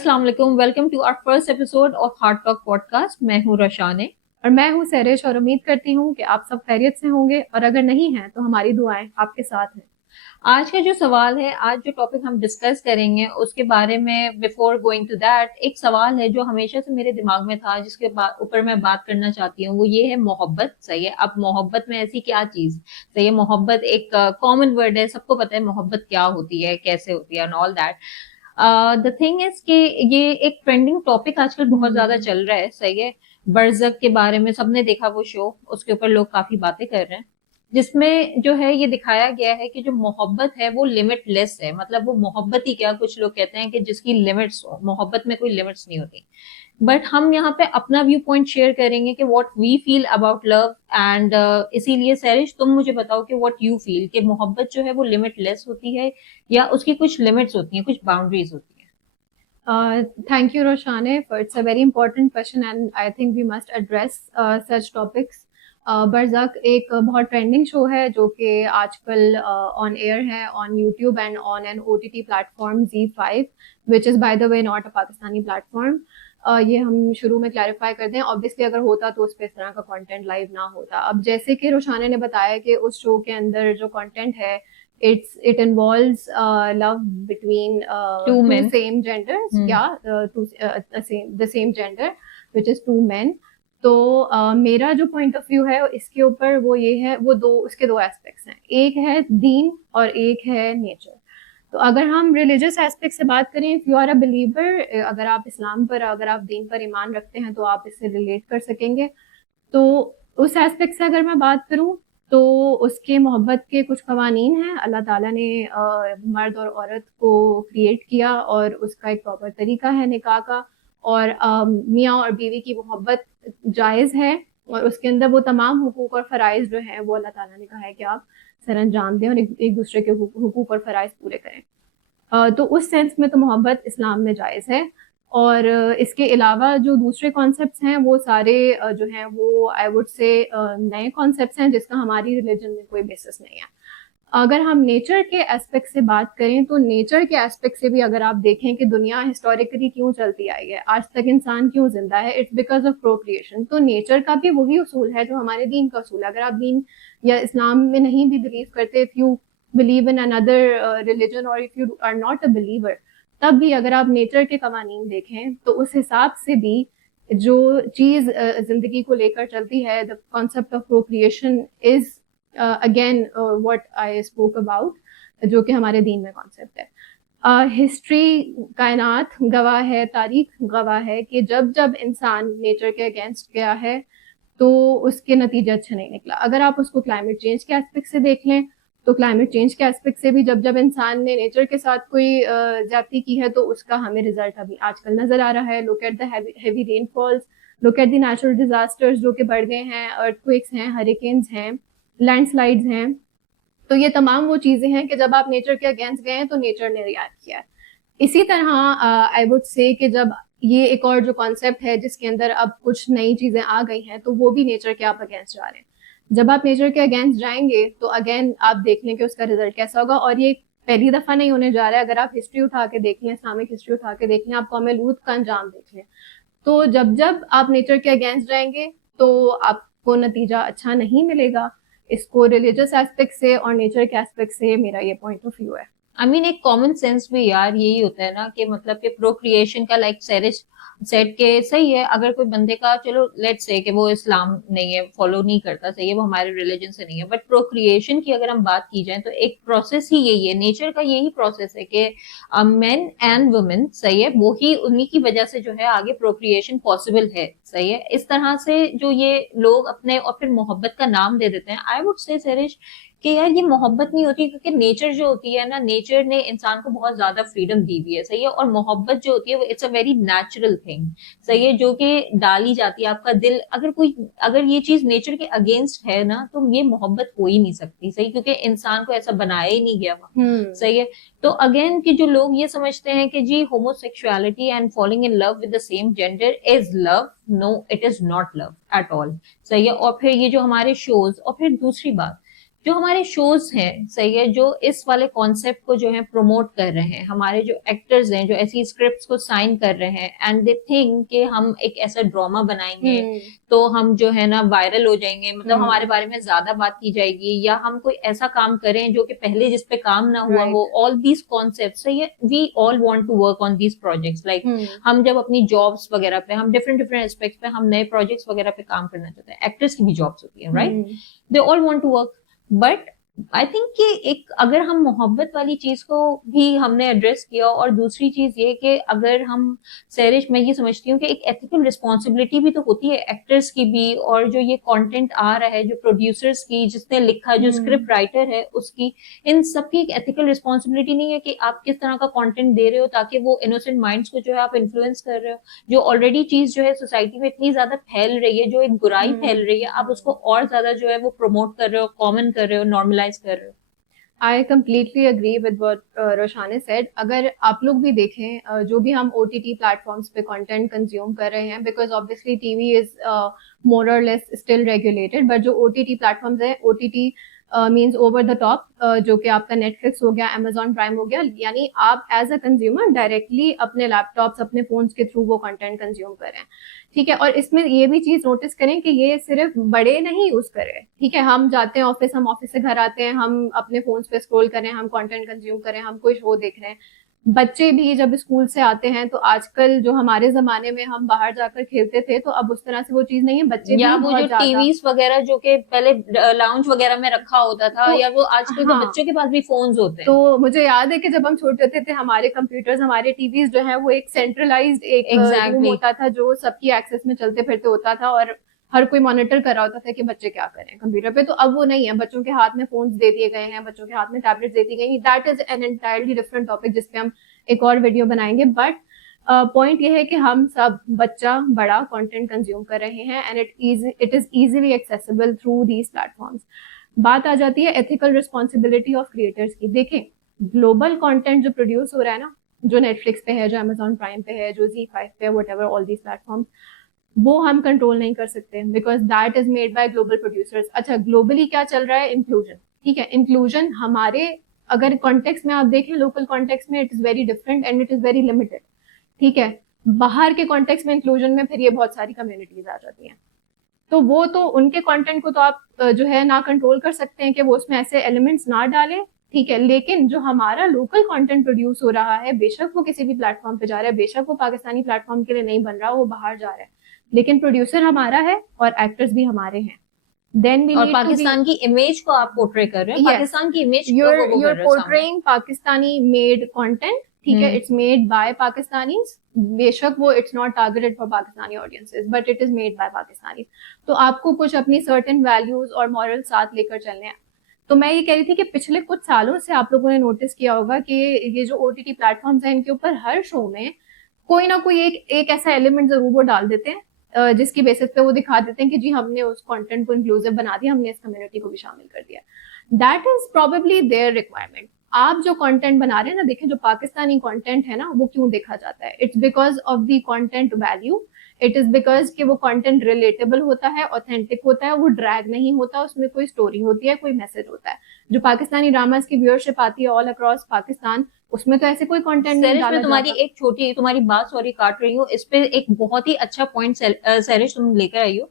अस्सलाम वालेकुम, welcome to our first episode of heart talk podcast. मैं हूँ रशाने। और मैं हूँ सैरिश और उम्मीद करती हूँ कि आप सब खैरियत से होंगे और अगर नहीं हैं तो हमारी दुआएं आपके साथ हैं। आज का जो सवाल है, आज जो टॉपिक हम डिस्कस करेंगे उसके बारे में, बिफोर गोइंग टू दैट, एक सवाल है जो हमेशा से मेरे दिमाग में था, जिसके ऊपर मैं बात करना चाहती हूँ। वो ये है मोहब्बत। सही है, अब मोहब्बत में ऐसी क्या चीज, सही है, मोहब्बत एक कॉमन वर्ड है, सबको पता है मोहब्बत क्या होती है, कैसे होती है, and all that. The thing is कि ये एक ट्रेंडिंग टॉपिक आजकल बहुत ज्यादा चल रहा है। सही है, बरज़क के बारे में सबने देखा वो शो, उसके ऊपर लोग काफी बातें कर रहे हैं, जिसमें जो है ये दिखाया गया है कि जो मोहब्बत है वो लिमिटलेस है। मतलब वो मोहब्बत ही क्या, कुछ लोग कहते हैं कि जिसकी लिमिट्स हो, मोहब्बत में कोई लिमिट्स नहीं होती। बट हम यहाँ पे अपना व्यू पॉइंट शेयर करेंगे कि what we feel about love, and इसीलिए सैरिश, तुम मुझे बताओ कि व्हाट यू फील, कि मोहब्बत जो है वो लिमिटलेस होती है या उसकी कुछ लिमिट्स होती हैं, कुछ बाउंड्रीज होती हैं। Thank you, Roshane, for it's a very important question and I think we must address such topics. बरज़क एक बहुत ट्रेंडिंग शो है जो कि आजकल ऑन एयर है on YouTube and on an OTT platform Z5, which is by the way not a Pakistani platform. ये हम शुरू में क्लैरिफाई कर दें, ऑब्वियसली अगर होता तो उस पर इस तरह का कंटेंट लाइव ना होता। अब जैसे कि रोशाना ने बताया कि उस शो के अंदर जो कंटेंट है, it involves love between two two men. same genders, yeah, the same gender, which is two men. तो मेरा जो पॉइंट ऑफ व्यू है इसके ऊपर वो ये है, वो उसके दो एस्पेक्ट्स हैं, एक है दीन और एक है नेचर। तो अगर हम रिलीजियस एस्पेक्ट से बात करें, if you are a believer, अगर आप इस्लाम पर, अगर आप दीन पर ईमान रखते हैं तो आप इससे रिलेट कर सकेंगे। तो उस एस्पेक्ट से अगर मैं बात करूं तो उसके मोहब्बत के कुछ कवानीन हैं। अल्लाह ताला ने मर्द और औरत को क्रिएट किया और उसका एक प्रॉपर तरीका है निकाह का, और मियाँ और बीवी की मोहब्बत जायज़ है और उसके अंदर वो तमाम हुकूक और फ़राइज़ जो हैं वो अल्लाह ताला ने कहा है कि आप सर अंजाम दें और एक दूसरे के हुकूक और फ़राइज़ पूरे करें। तो उस सेंस में तो मोहब्बत इस्लाम में जायज़ है। और इसके अलावा जो दूसरे कॉन्सेप्ट्स हैं वो सारे जो हैं वो आई वुड से नए कॉन्सेप्ट्स हैं जिसका हमारी रिलीजन में कोई बेसिस नहीं है। अगर हम नेचर के एस्पेक्ट से बात करें तो नेचर के एस्पेक्ट से भी अगर आप देखें कि दुनिया हिस्टोरिकली क्यों चलती आई है, आज तक इंसान क्यों जिंदा है, इट्स बिकॉज ऑफ प्रोक्रिएशन। तो नेचर का भी वही उसूल है जो हमारे दीन का उसूल है। अगर आप दीन या इस्लाम में नहीं भी बिलीव करते, if you believe in another religion और if you are not a believer, तब भी अगर आप नेचर के कवानीन देखें तो उस हिसाब से भी जो चीज जिंदगी को लेकर चलती है, the concept of procreation is again what I spoke about, जो कि हमारे दीन में कॉन्सेप्ट है। हिस्ट्री, कायनात गवाह है, तारीख गवाह है कि जब जब इंसान नेचर के अगेंस्ट गया है तो उसके नतीजे अच्छे नहीं निकला। अगर आप उसको क्लाइमेट चेंज के एस्पेक्ट से देख लें तो क्लाइमेट चेंज के एस्पेक्ट से भी जब जब इंसान ने नेचर के साथ कोई ज्यादती की है तो उसका हमें रिजल्ट अभी आजकल नजर आ रहा है। Look at the heavy rainfalls, look at the natural disasters जो कि बढ़ गए हैं, अर्थक्वेक्स हैं, हरिकेन्स हैं, लैंडस्लाइड्स हैं। तो ये तमाम वो चीजें हैं कि जब आप नेचर के अगेंस्ट गए हैं तो नेचर ने रिएक्ट किया है। इसी तरह आई वुड से कि जब ये एक और जो कॉन्सेप्ट है जिसके अंदर अब कुछ नई चीजें आ गई हैं तो वो भी नेचर के आप अगेंस्ट जा रहे हैं। जब आप नेचर के अगेंस्ट जाएंगे तो अगेन आप देख लें कि उसका रिजल्ट कैसा होगा। और ये पहली दफा नहीं होने जा रहा है। अगर आप हिस्ट्री उठा के देख लें, इस्लामिक हिस्ट्री उठा के देख लें, आप कौम लूत का अंजाम देख लें, तो जब जब आप नेचर के अगेंस्ट जाएंगे तो आपको नतीजा अच्छा नहीं मिलेगा। इसको रिलीजियस एस्पेक्ट से और नेचर के एस्पेक्ट से मेरा ये पॉइंट ऑफ व्यू है। आई मीन एक कॉमन सेंस भी यार यही होता है ना, कि मतलब कि प्रोक्रिएशन का, लाइक सेरिस सेट के, सही है, अगर कोई बंदे का, चलो लेट्स से कि वो इस्लाम नहीं है, फॉलो नहीं करता, सही है, वो हमारे रिलीजन से नहीं है, बट प्रोक्रिएशन की अगर हम बात की जाए तो एक प्रोसेस ही यही है, नेचर का यही प्रोसेस है कि मेन एंड वुमेन, सही है, वो ही, उन्हीं की वजह से जो है आगे प्रोक्रिएशन पॉसिबल है। सही है, इस तरह से जो ये लोग अपने और फिर मोहब्बत का नाम दे देते हैं, आई वुड से सेरिश कि यार ये मोहब्बत नहीं होती, क्योंकि नेचर जो होती है ना, नेचर ने इंसान को बहुत ज्यादा फ्रीडम दी हुई है। सही है, और मोहब्बत जो होती है वो it's a very natural thing, सही है, जो कि डाली जाती है। आपका दिल, अगर कोई, अगर ये चीज नेचर के अगेंस्ट है ना, तो ये मोहब्बत हो ही नहीं सकती। सही, क्योंकि इंसान को ऐसा बनाया ही नहीं गया वहां। सही है, तो अगेन कि जो लोग ये समझते हैं कि जी homosexuality and falling in love with the same gender is love, no it is not love at all. सही है, और फिर ये जो हमारे शोज, और फिर दूसरी बात जो हमारे शोज हैं, सही है, जो इस वाले कॉन्सेप्ट को जो है प्रमोट कर रहे हैं, हमारे जो एक्टर्स हैं जो ऐसी स्क्रिप्ट्स को साइन कर रहे हैं, एंड दे थिंक कि हम एक ऐसा ड्रामा बनाएंगे तो हम जो है ना वायरल हो जाएंगे, मतलब हमारे बारे में ज्यादा बात की जाएगी, या हम कोई ऐसा काम करें जो कि पहले जिस पे काम ना हुआ हो, ऑल दीज कॉन्सेप्ट, सही है, we all want to work on these projects, like हम जब अपनी जॉब्स वगैरह पे, हम डिफरेंट डिफरेंट एस्पेक्ट्स पे हम नए प्रोजेक्ट्स वगैरह पे काम करना चाहते हैं, एक्टर्स की भी जॉब्स होती है, right, they all want to work, but I think कि एक अगर हम मोहब्बत वाली चीज को भी हमने एड्रेस किया, और दूसरी चीज ये कि अगर हम सैरिश, मैं ये समझती हूँ कि एक एथिकल रिस्पॉन्सिबिलिटी भी तो होती है एक्टर्स की भी, और जो ये कंटेंट आ रहा है, जो प्रोड्यूसर्स की, जिसने लिखा, जो स्क्रिप्ट राइटर है उसकी, इन सबकी एक एथिकल रिस्पॉन्सिबिलिटी नहीं है कि आप किस तरह का कंटेंट दे रहे हो ताकि वो इनोसेंट माइंड्स को जो है आप इन्फ्लुएंस कर रहे हो, जो ऑलरेडी चीज जो है सोसाइटी में इतनी ज्यादा फैल रही है, जो एक बुराई फैल रही है, आप उसको और ज्यादा जो है वो प्रमोट कर रहे हो, कॉमन कर रहे हो, नॉर्मलाइज कर रहे हो। I completely agree with what Roshan said. अगर आप लोग भी देखें जो भी हम OTT प्लेटफॉर्म्स पे कंटेंट कंज्यूम कर रहे हैं, because obviously TV is more और लेस स्टिल रेगुलेटेड, बट जो OTT प्लेटफॉर्म्स है, OTT means over the top, जो कि आपका नेटफ्लिक्स हो गया, अमेजॉन प्राइम हो गया, यानी आप एज अ कंज्यूमर डायरेक्टली अपने लैपटॉप्स, अपने फोन्स के थ्रू वो कंटेंट कंज्यूम कर रहे हैं, ठीक है। और इसमें ये भी चीज नोटिस करें कि ये सिर्फ बड़े नहीं यूज कर रहे, ठीक है। हम जाते हैं ऑफिस, हम ऑफिस से घर आते हैं, हम अपने फोन्स पे स्क्रॉल कर रहे हैं, हम कंटेंट कंज्यूम कर रहे हैं, हम कोई शो देख रहे हैं। बच्चे भी जब स्कूल से आते हैं, तो आजकल जो हमारे जमाने में हम बाहर जाकर खेलते थे, तो अब उस तरह से वो चीज नहीं है। बच्चे या भी वो बहुत जो टीवीज वगैरह जो कि पहले लाउंज वगैरह में रखा होता था, तो या वो आजकल तो बच्चों के पास भी फोन्स होते हैं। तो मुझे याद है कि जब हम छोटे होते थे, हमारे कंप्यूटर्स, हमारे टीवीज जो है वो एक सेंट्रलाइज्ड एक रूम होता था जो सबकी एक्सेस में चलते फिरते होता था, और हर कोई मॉनिटर कर रहा होता था कि बच्चे क्या करें कंप्यूटर पे। तो अब वो नहीं है, बच्चों के हाथ में फोन्स दे दिए गए हैं, बच्चों के हाथ में टैबलेट्स दे दी गई। That is an entirely different topic जिसपे हम एक और वीडियो बनाएंगे। बट पॉइंट ये है कि हम सब, बच्चा बड़ा, कंटेंट कंज्यूम कर रहे हैं, and it is easily accessible through these platforms. बात आ जाती है एथिकल रिस्पॉन्सिबिलिटी ऑफ क्रिएटर्स की। देखें, ग्लोबल कंटेंट जो प्रोड्यूस हो रहा है ना, जो नेटफ्लिक्स पे है, जो अमेजॉन प्राइम पे है, जो Z5 पे है, व्हाटएवर ऑल दीज प्लेटफॉर्म्स, वो हम कंट्रोल नहीं कर सकते, because that is made by global producers. अच्छा, ग्लोबली क्या चल रहा है? इंक्लूजन, ठीक है। इंक्लूजन हमारे अगर कॉन्टेक्स्ट में आप देखें, लोकल कॉन्टेक्स्ट में it is very different and it is very limited, ठीक है। बाहर के कॉन्टेक्स्ट में इंक्लूजन में फिर ये बहुत सारी कम्युनिटीज आ जाती हैं, तो वो तो उनके कंटेंट को तो आप जो है ना कंट्रोल कर सकते हैं कि वो उसमें ऐसे एलिमेंट्स ना डालें, ठीक है। लेकिन जो हमारा लोकल कंटेंट प्रोड्यूस हो रहा है, बेशक वो किसी भी प्लेटफॉर्म पे जा रहा है, बेशक वो पाकिस्तानी प्लेटफॉर्म के लिए नहीं बन रहा, वो बाहर जा रहा है, लेकिन प्रोड्यूसर हमारा है और एक्टर्स भी हमारे हैं। देन वी और पाकिस्तान की इमेज को आप पोर्ट्रे कर रहे हैं, पाकिस्तान की image you're portraying Pakistani made content, ठीक है। इट्स मेड बाय पाकिस्तानीज, बेशक वो it's not targeted for Pakistani audiences, but it is made by Pakistanis. तो आपको कुछ अपनी सर्टेन वैल्यूज और मॉरल साथ लेकर चलने हैं। तो मैं ये कह रही थी कि पिछले कुछ सालों से आप लोगों ने नोटिस किया होगा कि ये जो OTT प्लेटफॉर्म्स हैं, इनके ऊपर हर शो में कोई ना कोई एक ऐसा एलिमेंट जरूर वो डाल देते हैं जिसकी बेसिस पे वो दिखा देते हैं कि जी हमने उस कंटेंट को इंक्लूसिव बना दिया, हमने इस कम्युनिटी को भी शामिल कर दिया। That is probably their requirement. आप जो कंटेंट बना रहे हैं ना, देखें जो पाकिस्तानी कंटेंट है ना, वो क्यों देखा जाता है? It's because of the content value, it is because कि वो कंटेंट रिलेटेबल होता है, ऑथेंटिक होता है, वो ड्रैग नहीं होता, उसमें कोई स्टोरी होती है, कोई मैसेज होता है। जो पाकिस्तानी ड्रामास की व्यूअरशिप आती है ऑल अक्रॉस पाकिस्तान, उसमें तो ऐसे कोई कंटेंट नहीं डाला तुम्हारी एक छोटी, तुम्हारी बात, सॉरी काट रही हूँ, इस पे एक बहुत ही अच्छा पॉइंट सैरिश तुम लेकर आई हो,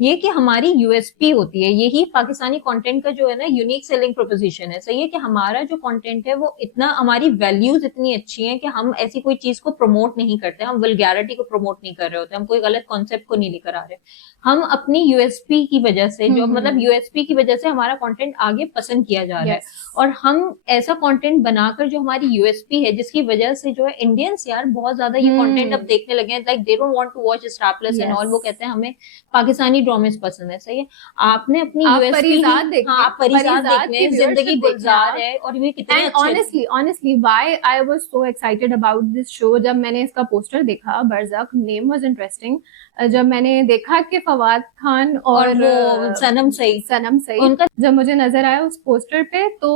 ये कि हमारी यूएसपी होती है, यही पाकिस्तानी कंटेंट का जो है ना यूनिक सेलिंग प्रोपोजिशन है। सही है कि हमारा जो कंटेंट है वो इतना, हमारी वैल्यूज इतनी अच्छी हैं कि हम ऐसी कोई चीज को प्रमोट नहीं करते, हम वल्गैरिटी को प्रमोट नहीं कर रहे होते, हम कोई गलत कॉन्सेप्ट को नहीं लेकर आ रहे, हम अपनी यूएसपी की वजह से, जो मतलब यूएसपी की वजह से हमारा कंटेंट आगे पसंद किया जा रहा है, और हम ऐसा कंटेंट बनाकर जो हमारी यूएसपी है, जिसकी वजह से जो है इंडियंस यार बहुत ज्यादा ये कंटेंट अब देखने लगे हैं, like they don't want to watch Star Plus and all, वो कहते हैं हमें पाकिस्तानी ड्रामेस पसंद है। सही है, आपने अपनी यूएसपी, आप परिजात देखें, जिंदगी गुलजार है, और ये कितने अच्छे। Honestly why I was so excited about this show, जब मैंने इसका पोस्टर देखा, बरज़क, नेम वाज इंटरेस्टिंग, जब मैंने देखा कि फवाद खान और वो सनम सईद उनका जब मुझे नजर आया उस पोस्टर पे, तो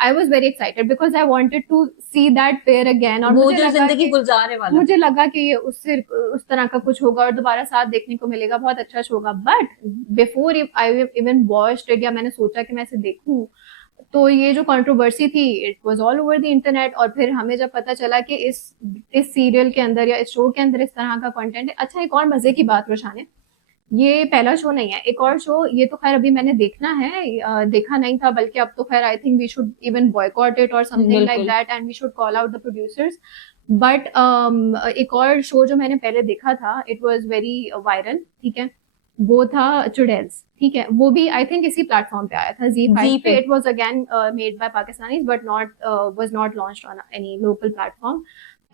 I was very excited because I wanted to see that pair again. और वो मुझे जो लगा जिंदगी कि गुलजारे वाला। मुझे लगा कि ये उससे उस तरह का कुछ होगा और दोबारा साथ देखने को मिलेगा, बहुत अच्छा शो होगा। But before I even watched it, या मैंने सोचा कि मैं इसे देखूं, तो ये जो कंट्रोवर्सी थी it was all over the internet. और फिर हमें जब पता चला कि इस सीरियल के अंदर या इस शो के अंदर इस तरह का कंटेंट है। अच्छा, एक और मजे की बात रोशान है, ये पहला शो नहीं है, एक और शो, ये तो खैर अभी मैंने देखना है, देखा नहीं था, बल्कि अब तो खैर I think we should even boycott it और something like that, and we should call out the producers. But एक और शो जो मैंने पहले देखा था, इट वाज वेरी वायरल, ठीक है, वो था चुड़ैल्स, ठीक है। वो भी आई थिंक इसी प्लेटफॉर्म पे आया था, Z5 पे। It was again made by Pakistanis but not was not launched on any local platform.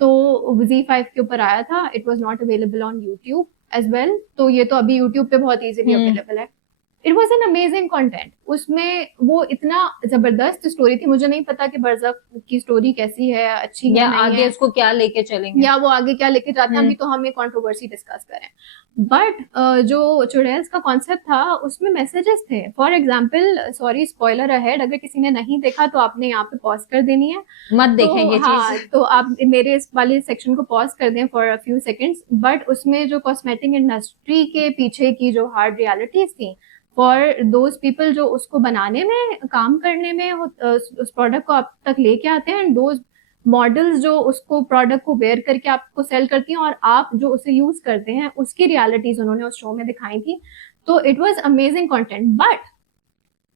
तो Z5 के ऊपर आया था, it was not available on YouTube as well. तो ये तो अभी यूट्यूब पे बहुत इजीली अवेलेबल है। It was an amazing content. उसमें वो इतना जबरदस्त स्टोरी थी, मुझे नहीं पता कि बरज़क की स्टोरी कैसी है, अच्छी या है, नहीं आगे है, उसको क्या लेके चलेंगे, या वो आगे क्या लेके जाते हैं, अभी तो हम ये कंट्रोवर्सी डिस्कस करें। बट जो चुड़ैल्स का कॉन्सेप्ट था उसमें मैसेजेस थे। For example, sorry spoiler ahead, अगर किसी ने नहीं देखा तो आपने यहाँ पे पॉज कर देनी है, मत तो देखें ये हाँ, चीज। तो आप मेरे इस वाले सेक्शन को पॉज कर दें for a few seconds. But उसमें जो कॉस्मेटिक इंडस्ट्री के पीछे की जो हार्ड रियलिटीज थी फॉर दोज पीपल जो उसको बनाने में, काम करने में, उस प्रोडक्ट को आप तक लेके आते हैं, एंड दोज मॉडल्स जो उसको प्रोडक्ट को वेयर करके आपको सेल करती हैं और आप जो उसे यूज करते हैं, उसकी रियलिटीज उन्होंने उस शो में दिखाई थी। तो it was amazing content. But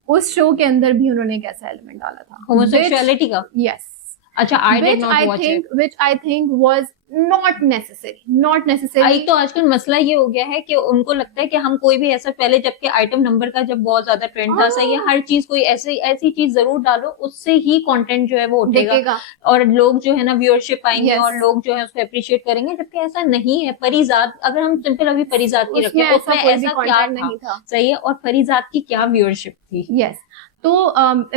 उस शो के अंदर भी उन्होंने एक ऐसा एलिमेंट डाला था, होमोसेक्सुअलिटी का। यस, अच्छा, I did not watch it. which I think was not necessary। एक तो आजकल मसला ये हो गया है कि उनको लगता है कि हम कोई भी ऐसा, पहले जबकि आइटम नंबर का जब बहुत ज्यादा ट्रेंड था, सही है, हर चीज कोई ऐसी ऐसी चीज जरूर डालो, उससे ही कंटेंट जो है वो उठेगा और लोग जो है ना व्यूअरशिप पाएंगे, और लोग जो है उसको अप्रिशिएट करेंगे। जबकि ऐसा नहीं है। परिजात, अगर हम सिंपल अभी परिजात की रखें, उसमें ऐसा क्या था, सही है, और परिजात की क्या व्यूअरशिप थी। यस, तो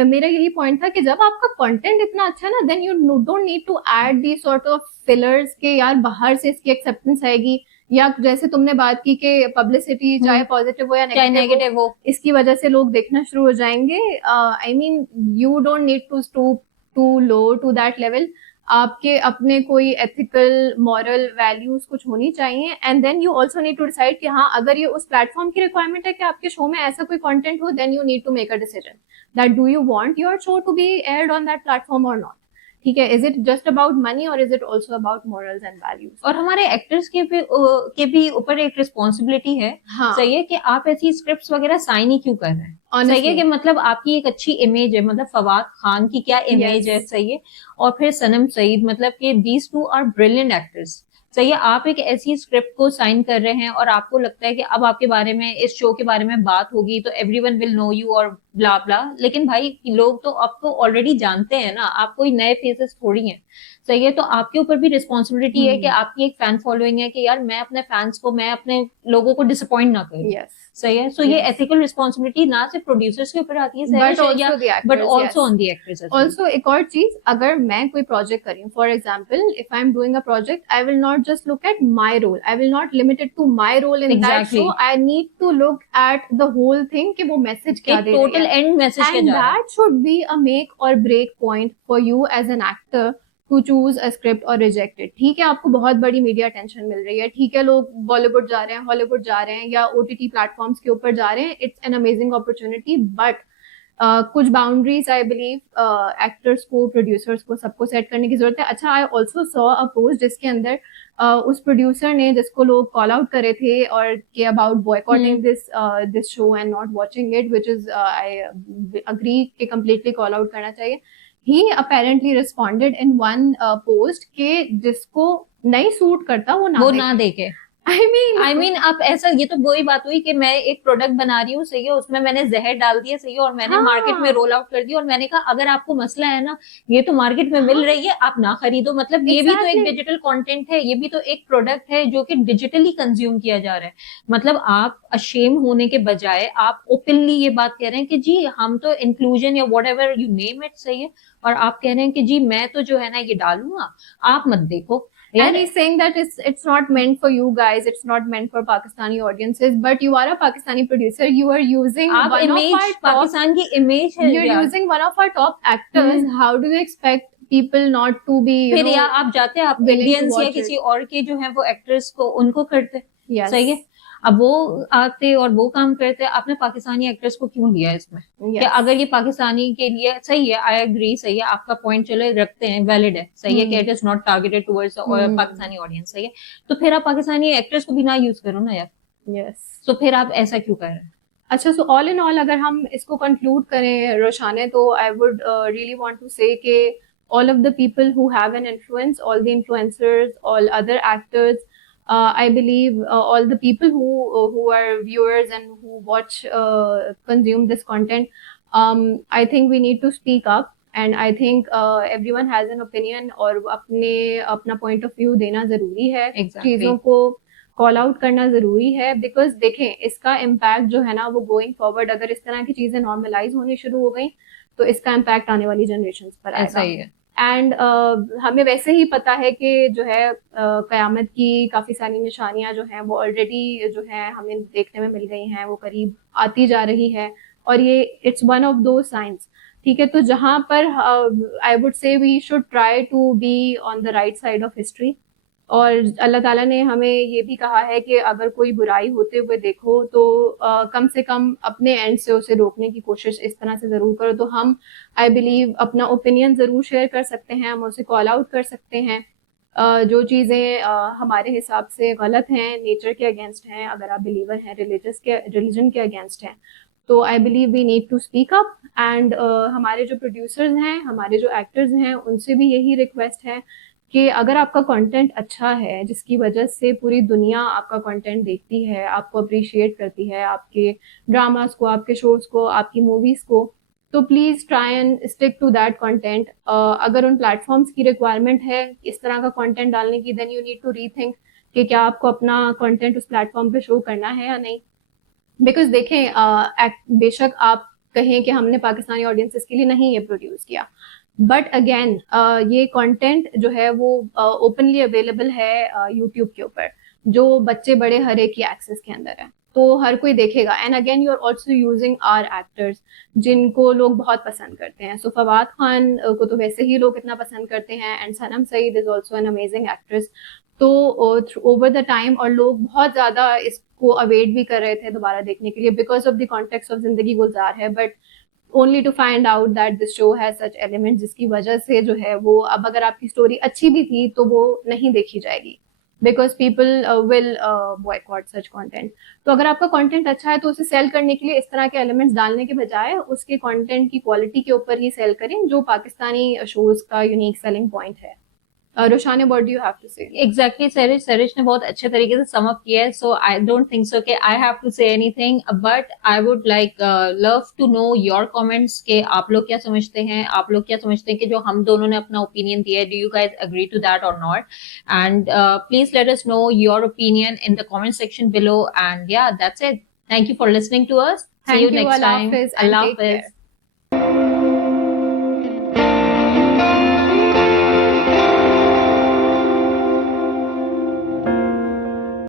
मेरा यही पॉइंट था कि जब आपका कंटेंट इतना अच्छा है ना, then you don't need to add the sort of fillers के यार बाहर से इसकी एक्सेप्टेंस आएगी, या जैसे तुमने बात की कि पब्लिसिटी चाहे पॉजिटिव हो या नेगेटिव हो, इसकी वजह से लोग देखना शुरू हो जाएंगे। I mean you don't need to stoop too low to that level. आपके अपने कोई एथिकल मॉरल वैल्यूज कुछ होनी चाहिए, and then you also need to decide कि हाँ, अगर ये उस प्लेटफॉर्म की रिक्वायरमेंट है कि आपके शो में ऐसा कोई कंटेंट हो, then you need to make a decision that do you want your show to be aired on that platform और नॉट। ठीक है, is it just about money और is it also about morals and values. और हमारे actors के भी ऊपर एक रिस्पॉन्सिबिलिटी है, सही है, कि आप ऐसी स्क्रिप्ट्स वगैरह साइन ही क्यों कर रहे हैं। सही है कि मतलब आपकी एक अच्छी इमेज है, मतलब फवाद खान की क्या इमेज है, सही है, और फिर सनम सईद, मतलब कि these two are brilliant actors. सही है, आप एक ऐसी स्क्रिप्ट को साइन कर रहे हैं और आपको लगता है कि अब आपके बारे में, इस शो के बारे में बात होगी तो एवरीवन विल नो यू और ब्ला ब्ला। लेकिन भाई लोग तो आपको ऑलरेडी जानते हैं ना, आप कोई नए फेसेस थोड़ी हैं। सही है, तो आपके ऊपर भी रिस्पॉन्सिबिलिटी है कि आपकी एक फैन फॉलोइंग है कि यार मैं अपने फैंस को, मैं अपने लोगों को डिसअपॉइंट ना करूं। सही है, सो ये एथिकल रिस्पॉन्सिबिलिटी ना सिर्फ प्रोड्यूसर्स के ऊपर आती है, but also on the actors. Also एक और चीज, अगर मैं कोई प्रोजेक्ट कर रही हूँ, for example if I am doing a project, I will not just look at my role, I will not limit it to my role in that show, I need to look at the whole thing कि वो message क्या दे रही है, total and message क्या जा रहा है। That should be a make और break point for you as an actor to choose a script और रिजेक्ट इट। ठीक है, आपको बहुत बड़ी मीडिया अटेंशन मिल रही है, ठीक है, लोग बॉलीवुड जा रहे हैं, हॉलीवुड जा रहे हैं, या ओटीटी प्लेटफॉर्म्स के ऊपर जा रहे हैं, it's an amazing opportunity. But कुछ बाउंड्रीज आई बिलीव एक्टर्स को, प्रोड्यूसर्स को, सबको सेट करने की जरूरत है। अच्छा, I also saw a post जिसके अंदर उस प्रोड्यूसर ने, जिसको लोग कॉल आउट करे थे और के about boycotting this show and not watching it, which is I agree कि कम्प्लीटली कॉल आउट करना चाहिए। He apparently responded in one post के जिसको नहीं सूट करता वो ना देखे। I mean आप ऐसा, ये तो वही बात हुई कि मैं एक प्रोडक्ट बना रही हूँ, सही है, उसमें मैंने जहर डाल दिया, सही है, और मैंने मार्केट में रोल आउट कर दिया, और मैंने कहा अगर आपको मसला है ना, ये तो मार्केट में मिल रही है, आप ना खरीदो। मतलब ये भी तो एक डिजिटल कंटेंट है, ये भी तो एक प्रोडक्ट है जो कि डिजिटली कंज्यूम किया जा रहा है। मतलब आप अशेम होने के बजाय आप ओपनली ये बात कह रहे हैं कि जी हम तो इंक्लूजन या what ever you name it, सही है, और आप कह रहे हैं कि जी मैं तो जो है ना ये डालूंगा, आप मत देखो। And he's saying that it's not meant for you guys, it's not meant for Pakistani audiences, but you are a Pakistani producer, you are using आप one of image our top, Pakistan की इमेज है you're यार। using one of our top actors, how do you expect people not to be, you फिर know, या आप जाते हैं, आप willing to इंडियंस या watch किसी it? और के जो है वो एक्टर्स को उनको करते, Yes. सही है। अब वो आते और वो काम करते, आपने पाकिस्तानी एक्टर्स को क्यों लिया इसमें? Yes. कि अगर ये पाकिस्तानी के लिए सही है, आई एग्री, सही है, आपका पॉइंट चले रखते हैं, वैलिड है, सही है कि it is not targeted towards Pakistani audience, सही है, तो फिर आप पाकिस्तानी एक्टर्स को भी ना यूज करो ना यार। Yes. तो फिर आप ऐसा क्यों कर रहे हैं? अच्छा, सो ऑल इन ऑल अगर हम इसको कंक्लूड करें रोशाने, तो I would really want to say कि all of the people who have an influence, all the influencers, all other actors, I believe all the people who are viewers and who watch, consume this content, I think we need to speak up, and I think everyone has an opinion, और अपना point of view देना जरूरी है, चीजों को call out करना जरूरी है, बिकॉज देखें इसका इम्पैक्ट जो है ना वो गोइंग फॉरवर्ड, अगर इस तरह की चीजें नॉर्मलाइज होनी शुरू हो गई तो इसका इम्पैक्ट आने वाली जनरेशन पर आएगा। एंड हमें वैसे ही पता है कि जो है कयामत की काफी सारी निशानियां जो हैं वो ऑलरेडी जो है हमें देखने में मिल गई हैं, वो करीब आती जा रही है, और ये it's one of those science, ठीक है। तो जहां पर I would say we should try to be on the right side of history, और अल्लाह ताला ने हमें ये भी कहा है कि अगर कोई बुराई होते हुए देखो तो कम से कम अपने एंड से उसे रोकने की कोशिश इस तरह से जरूर करो। तो हम आई बिलीव अपना ओपिनियन जरूर शेयर कर सकते हैं, हम उसे कॉल आउट कर सकते हैं, जो चीज़ें हमारे हिसाब से गलत हैं, नेचर के अगेंस्ट हैं, अगर आप बिलीवर हैं, रिलीजन के अगेंस्ट हैं, तो I believe we need to speak up. And हमारे जो प्रोड्यूसर्स हैं, हमारे जो एक्टर्स हैं, उनसे भी यही रिक्वेस्ट है कि अगर आपका कंटेंट अच्छा है, जिसकी वजह से पूरी दुनिया आपका कंटेंट देखती है, आपको अप्रिशिएट करती है, आपके ड्रामास को, आपके शोज को, आपकी मूवीज को, तो please try and stick to that content. अगर उन प्लेटफॉर्म्स की रिक्वायरमेंट है इस तरह का कंटेंट डालने की, then you need to rethink कि क्या आपको अपना कंटेंट उस प्लेटफॉर्म पे शो करना है या नहीं। बिकॉज देखें, बेशक आप कहें कि हमने पाकिस्तानी ऑडियंसेस के लिए नहीं ये प्रोड्यूस किया, बट अगेन ये कंटेंट जो है वो ओपनली अवेलेबल है यूट्यूब के ऊपर, जो बच्चे बड़े हर एक की एक्सेस के अंदर है, तो हर कोई देखेगा। And again you are also using our actors जिनको लोग बहुत पसंद करते हैं। सो फवाद खान को तो वैसे ही लोग इतना पसंद करते हैं, and Sanam Saeed is also an amazing actress. तो ओवर द टाइम और लोग बहुत ज्यादा इसको अवेट भी कर रहे थे दोबारा देखने के लिए, because of the context of जिंदगी गुलजार है, but only to find out that the show has such elements जिसकी वजह से जो है वो, अब अगर आपकी स्टोरी अच्छी भी थी तो वो नहीं देखी जाएगी, because people will boycott such content। तो अगर आपका कंटेंट अच्छा है तो उसे सेल करने के लिए इस तरह के एलिमेंट्स डालने के बजाय उसके कंटेंट की क्वालिटी के ऊपर ही सेल करें, जो पाकिस्तानी शोज का यूनिक सेलिंग पॉइंट है। Roshane, what do you have to say? Exactly, Sarish ने बहुत अच्छे तरीके से सम अप किया है, सो आई डोंट थिंक सो कि I have to say anything, but I would like love to know your comments के आप लोग क्या समझते हैं, आप लोग क्या समझते हैं कि जो हम दोनों ने अपना ओपिनियन दिया है, do you guys agree to that और not, and please let us know your opinion in the comment section below, and या that's it, thank you for listening to us, see you next time, अल्लाह हाफिज।